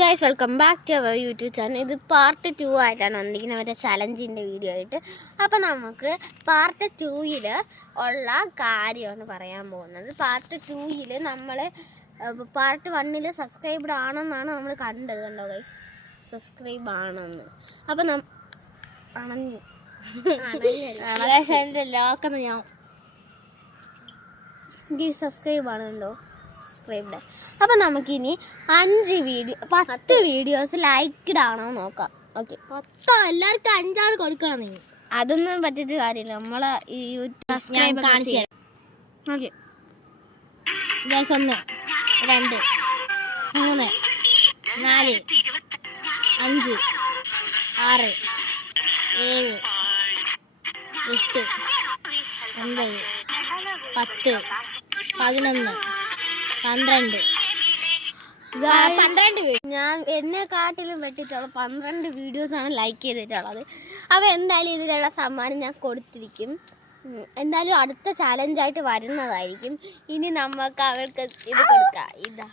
Guys, welcome back to our YouTube channel. ഇത് part 2 ആയിട്ടാണ് വന്നിരിക്കുന്നത്, മറ്റേ ചലഞ്ചിൻ്റെ വീഡിയോ ആയിട്ട്. അപ്പം നമുക്ക് പാർട്ട് 2 ഉള്ള കാര്യമാണ് പറയാൻ പോകുന്നത്. പാർട്ട് 2 നമ്മൾ പാർട്ട് 1 സബ്സ്ക്രൈബ്ഡ് ആണെന്നാണ് നമ്മൾ കണ്ടത്. കണ്ടോ ഗൈസ്, സബ്സ്ക്രൈബ് ആണെന്ന്. അപ്പം അണഞ്ഞു ലോക്കെന്ന് ഞാൻ സബ്സ്ക്രൈബ് ആണുണ്ടോ? സബ്സ്ക്രൈബ്ഡ്. അപ്പം നമുക്കിനി 10 വീഡിയോസ് ലൈക്ക്ഡ് ആണോ നോക്കാം. ഓക്കെ, 10 എല്ലാവർക്കും 5 കൊടുക്കണം. നീ അതൊന്നും പറ്റിയിട്ട് കാര്യമില്ല, നമ്മളെ ഈ സബ്സ്ക്രൈബ് കാണിച്ചു തരാം. ഓക്കെ, 1 2 3 4 5 6 7 8 9 10 11 12 ഞാൻ എന്നെക്കാട്ടിലും വെട്ടിട്ടുള്ള 12 വീഡിയോസാണ് ലൈക്ക് ചെയ്തിട്ടുള്ളത്. അപ്പോൾ എന്തായാലും ഇതിലുള്ള സമ്മാനം ഞാൻ കൊടുത്തിരിക്കും. എന്തായാലും അടുത്ത ചാലഞ്ചായിട്ട് വരുന്നതായിരിക്കും. ഇനി നമുക്ക് അവർക്ക് ഇത് കൊടുക്കാം. ഇതാ,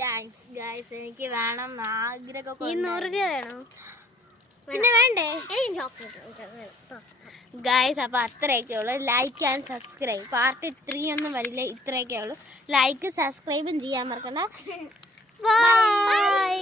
താങ്ക്സ് ഗൈസ്. എനിക്ക് വേണം ആഗ്രഹം. 200 രൂപ വേണം. പിന്നെ വേണ്ടേ ഗൈസ്? അപ്പോൾ അത്രയൊക്കെ ഉള്ളൂ. Like and subscribe. പാർട്ട് 3 ഒന്നും വരില്ല, ഇത്രയൊക്കെ ഉള്ളൂ. ലൈക്ക് സബ്സ്ക്രൈബും ചെയ്യാൻ മറക്കണ്ട. ബൈ.